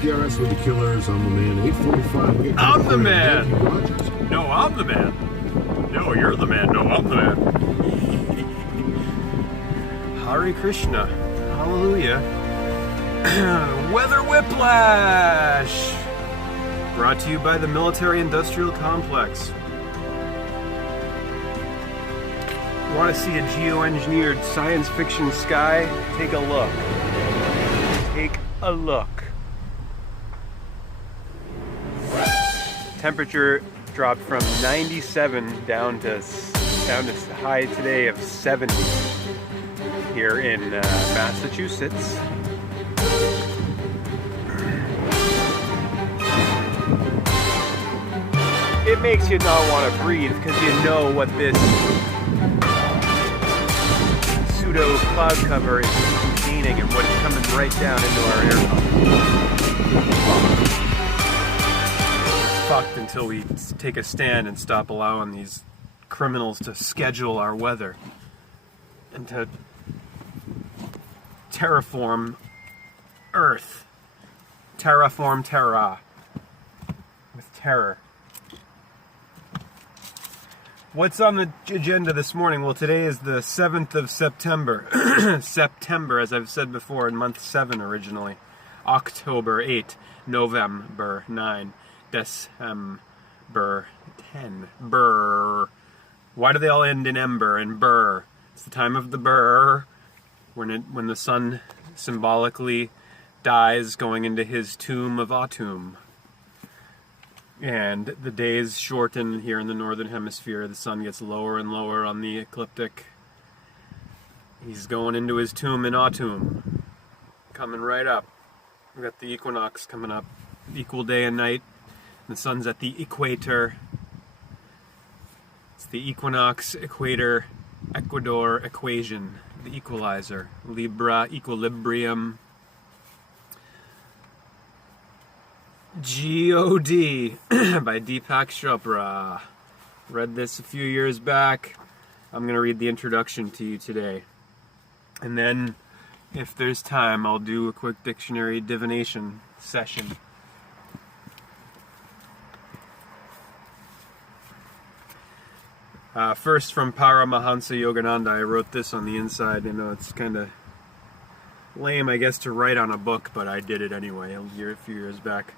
PRS with the Killers. I'm the man. 8:45. I'm the man. No, I'm the man. No, you're the man. No, I'm the man. Hare Krishna. Hallelujah. Weather Whiplash. Brought to you by the Military-Industrial Complex. Want to see a geoengineered science fiction sky? Take a look. Take a look. Temperature dropped from 97 down to high today of 70 here in Massachusetts. It makes you not want to breathe because you know what this pseudo cloud cover is containing and what is coming right down into our air column. Fucked until we take a stand and stop allowing these criminals to schedule our weather and to terraform Earth. Terraform terra. With terror. What's on the agenda this morning? Well, today is the 7th of September. September, as I've said before, in month 7 originally. October 8. November 9. December 10. Burr. Why do they all end in ember and burr? It's the time of the burr, when the sun symbolically dies going into his tomb of autumn. And the days shorten here in the northern hemisphere. The sun gets lower and lower on the ecliptic. He's going into his tomb in autumn. Coming right up. We've got the equinox coming up. Equal day and night. The sun's at the equator. It's the equinox, equator, Ecuador equation. The equalizer. Libra, equilibrium. God by Deepak ChopRa. Read this a few years back. I'm going to read the introduction to you today. And then, if there's time, I'll do a quick dictionary divination session. First, from Paramahansa Yogananda, I wrote this on the inside. You know, it's kind of lame, I guess, to write on a book, but I did it anyway a few years back.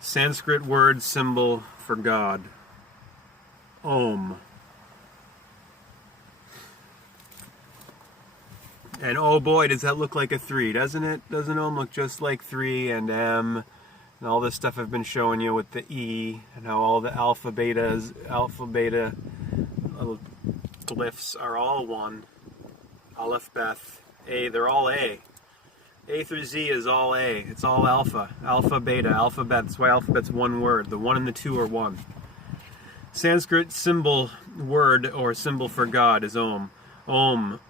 Sanskrit word symbol for God. Om. And oh boy, does that look like a 3, doesn't it? Doesn't Om look just like 3 and M and all this stuff I've been showing you with the E and how all the alpha beta little glyphs are all one. Aleph, Beth, A, they're all A. A through Z is all A. It's all alpha. Alpha, beta, alphabet. That's why alphabet's one word. The 1 and the 2 are one. Sanskrit symbol, word, or symbol for God is Om. Om.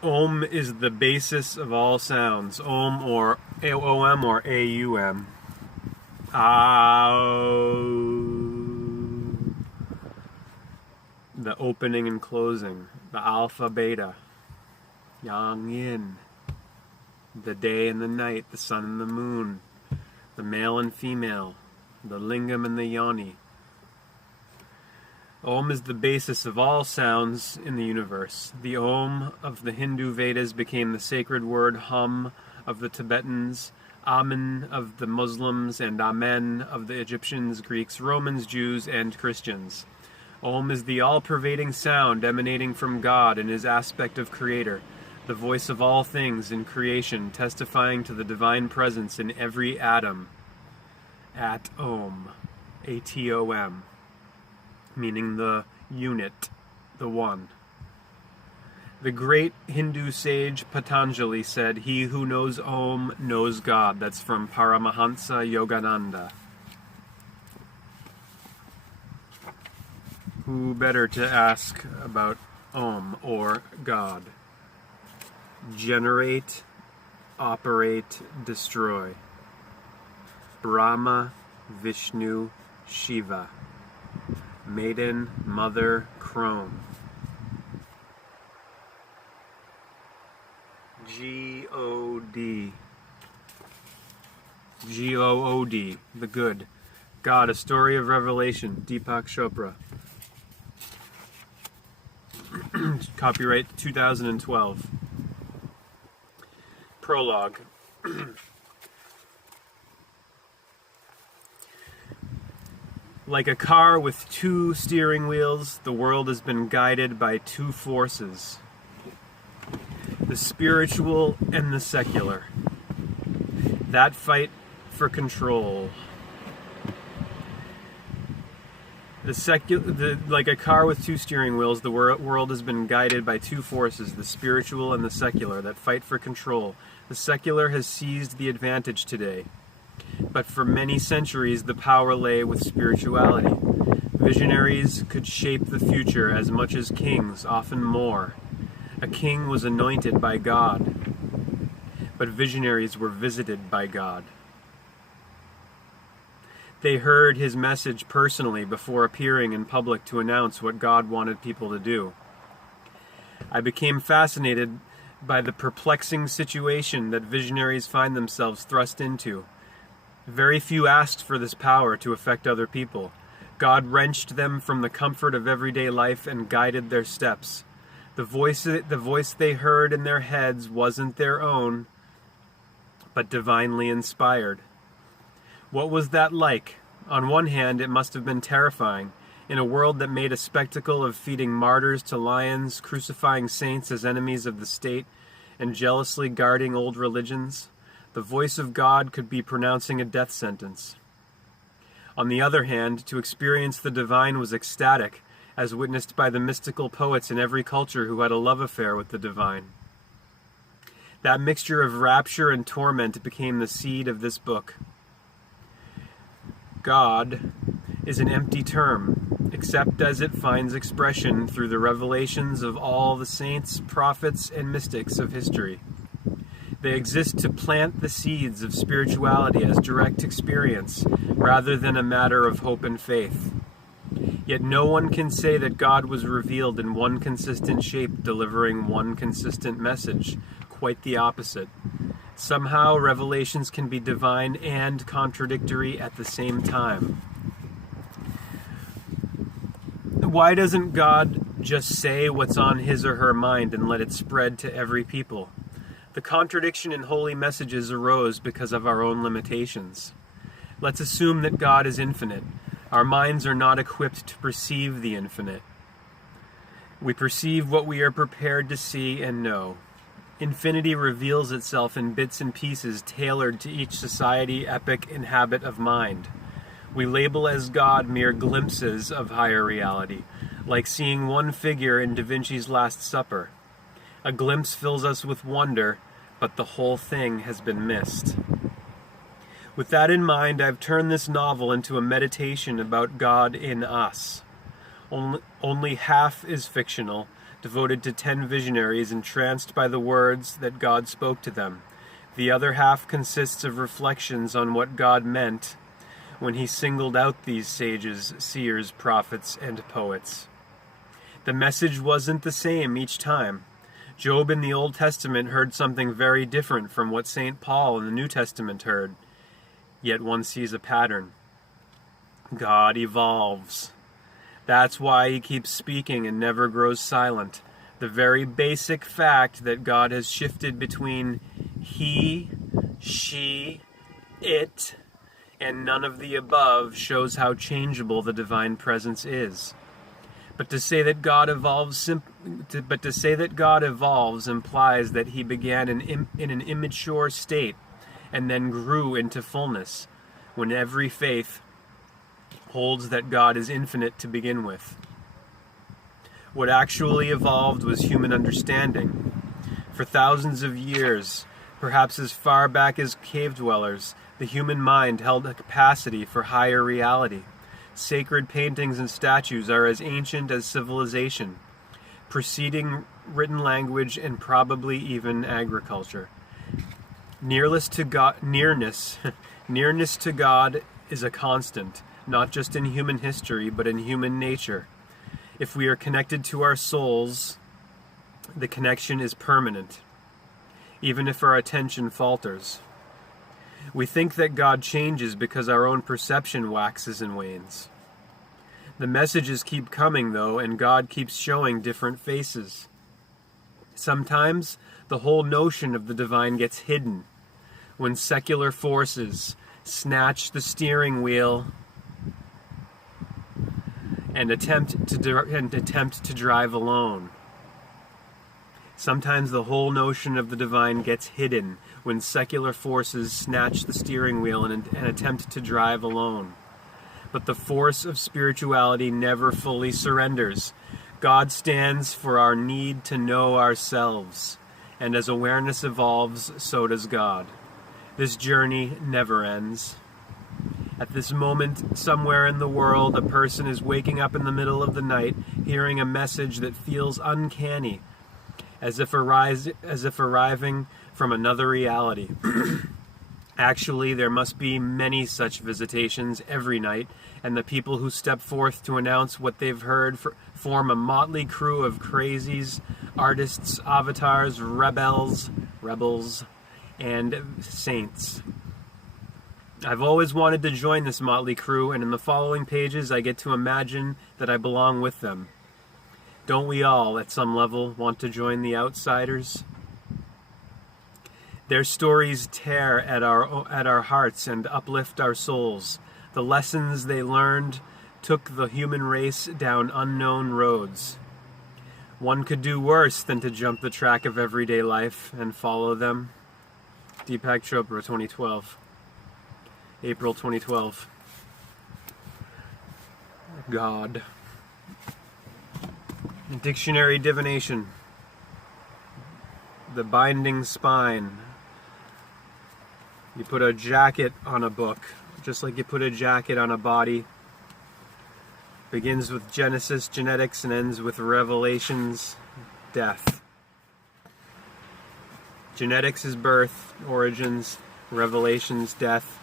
Om is the basis of all sounds. Om or O-M or A-U-M. The opening and closing. The alpha, beta. Yang, yin. The day and the night. The sun and the moon. The male and female. The lingam and the yoni. Om is the basis of all sounds in the universe. The Om of the Hindu Vedas became the sacred word Hum of the Tibetans, Amen of the Muslims, and Amen of the Egyptians, Greeks, Romans, Jews, and Christians. Om is the all-pervading sound emanating from God in his aspect of creator, the voice of all things in creation, testifying to the divine presence in every atom. At Om. A-T-O-M. Meaning the unit, the one. The great Hindu sage Patanjali said, "He who knows Om knows God." That's from Paramahansa Yogananda. Who better to ask about Om, or God. Generate, operate, destroy. Brahma, Vishnu, Shiva. Maiden, Mother, Crone. G-O-D. G-O-O-D, the good. God, a story of revelation. Deepak ChopRa. Copyright 2012. Prologue. Like a car with two steering wheels, the world has been guided by two forces: the spiritual and the secular. That fight for control. Like a car with two steering wheels, the world has been guided by two forces, the spiritual and the secular, that fight for control. The secular has seized the advantage today, but for many centuries the power lay with spirituality. Visionaries could shape the future as much as kings, often more. A king was anointed by God, but visionaries were visited by God. They heard his message personally before appearing in public to announce what God wanted people to do. I became fascinated by the perplexing situation that visionaries find themselves thrust into. Very few asked for this power to affect other people. God wrenched them from the comfort of everyday life and guided their steps. The voice they heard in their heads wasn't their own, but divinely inspired. What was that like? On one hand, it must have been terrifying. In a world that made a spectacle of feeding martyrs to lions, crucifying saints as enemies of the state, and jealously guarding old religions, the voice of God could be pronouncing a death sentence. On the other hand, to experience the divine was ecstatic, as witnessed by the mystical poets in every culture who had a love affair with the divine. That mixture of rapture and torment became the seed of this book. God is an empty term, except as it finds expression through the revelations of all the saints, prophets, and mystics of history. They exist to plant the seeds of spirituality as direct experience, rather than a matter of hope and faith. Yet no one can say that God was revealed in one consistent shape, delivering one consistent message. Quite the opposite. Somehow, revelations can be divine and contradictory at the same time. Why doesn't God just say what's on his or her mind and let it spread to every people? The contradiction in holy messages arose because of our own limitations. Let's assume that God is infinite. Our minds are not equipped to perceive the infinite. We perceive what we are prepared to see and know. Infinity reveals itself in bits and pieces tailored to each society, epoch, and habit of mind. We label as God mere glimpses of higher reality, like seeing one figure in Da Vinci's Last Supper. A glimpse fills us with wonder, but the whole thing has been missed. With that in mind, I've turned this novel into a meditation about God in us. Only half is fictional, devoted to 10 visionaries entranced by the words that God spoke to them. The other half consists of reflections on what God meant when he singled out these sages, seers, prophets, and poets. The message wasn't the same each time. Job in the Old Testament heard something very different from what St. Paul in the New Testament heard. Yet one sees a pattern. God evolves. That's why he keeps speaking and never grows silent. The very basic fact that God has shifted between he, she, it, and none of the above shows how changeable the divine presence is. But to say that God evolves implies that he began in an immature state and then grew into fullness, when every faith holds that God is infinite to begin with. What actually evolved was human understanding. For thousands of years, perhaps as far back as cave dwellers, the human mind held a capacity for higher reality. Sacred paintings and statues are as ancient as civilization. preceding written language and probably even agriculture. Nearness to God, nearness to God is a constant, not just in human history, but in human nature. If we are connected to our souls, the connection is permanent, even if our attention falters. We think that God changes because our own perception waxes and wanes. The messages keep coming, though, and God keeps showing different faces. Sometimes the whole notion of the divine gets hidden when secular forces snatch the steering wheel and attempt to drive alone. Sometimes the whole notion of the divine gets hidden when secular forces snatch the steering wheel and attempt to drive alone. But the force of spirituality never fully surrenders. God stands for our need to know ourselves, and as awareness evolves, so does God. This journey never ends. At this moment, somewhere in the world, a person is waking up in the middle of the night, hearing a message that feels uncanny, as if arriving from another reality. Actually, there must be many such visitations every night, and the people who step forth to announce what they've heard form a motley crew of crazies, artists, avatars, rebels, and saints. I've always wanted to join this motley crew, and in the following pages I get to imagine that I belong with them. Don't we all, at some level, want to join the outsiders? Their stories tear at our hearts and uplift our souls. The lessons they learned took the human race down unknown roads. One could do worse than to jump the track of everyday life and follow them. Deepak ChopRa, 2012. April 2012. God. Dictionary divination. The binding spine. You put a jacket on a book, just like you put a jacket on a body. Begins with Genesis, genetics, and ends with Revelations, death. Genetics is birth, origins, Revelations, death.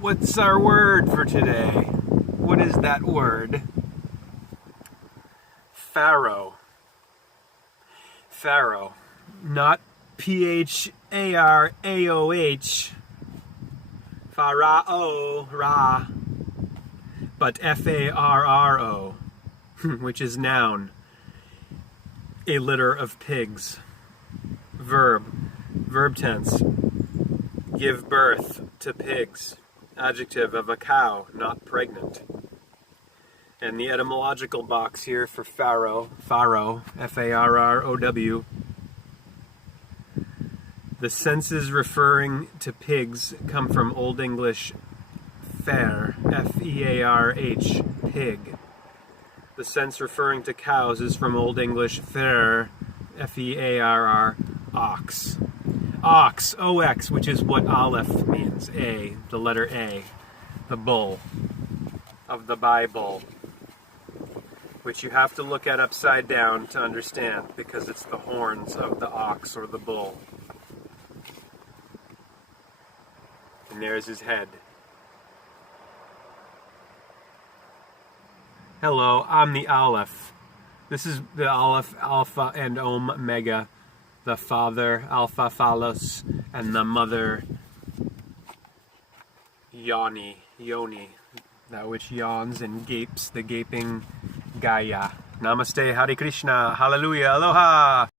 What's our word for today? What is that word? Pharaoh. Pharaoh. Not Pharaoh. Pharaoh, Ra. But Farro, which is noun. A litter of pigs. Verb tense. Give birth to pigs. Adjective of a cow, not pregnant. And the etymological box here for Pharaoh, F-A-R-R-O-W. The senses referring to pigs come from Old English fer, F-E-A-R-H, pig. The sense referring to cows is from Old English fer, F-E-A-R-R, ox. Ox, O-X, which is what Aleph means, A, the letter A, the bull of the Bible, which you have to look at upside down to understand, because it's the horns of the ox or the bull. And there's his head. Hello, I'm the Aleph. This is the Aleph, Alpha, and Omega. The father, Alpha Phalos, and the mother, Yoni, that which yawns and gapes, the gaping Gaia. Namaste, Hare Krishna, Hallelujah, Aloha!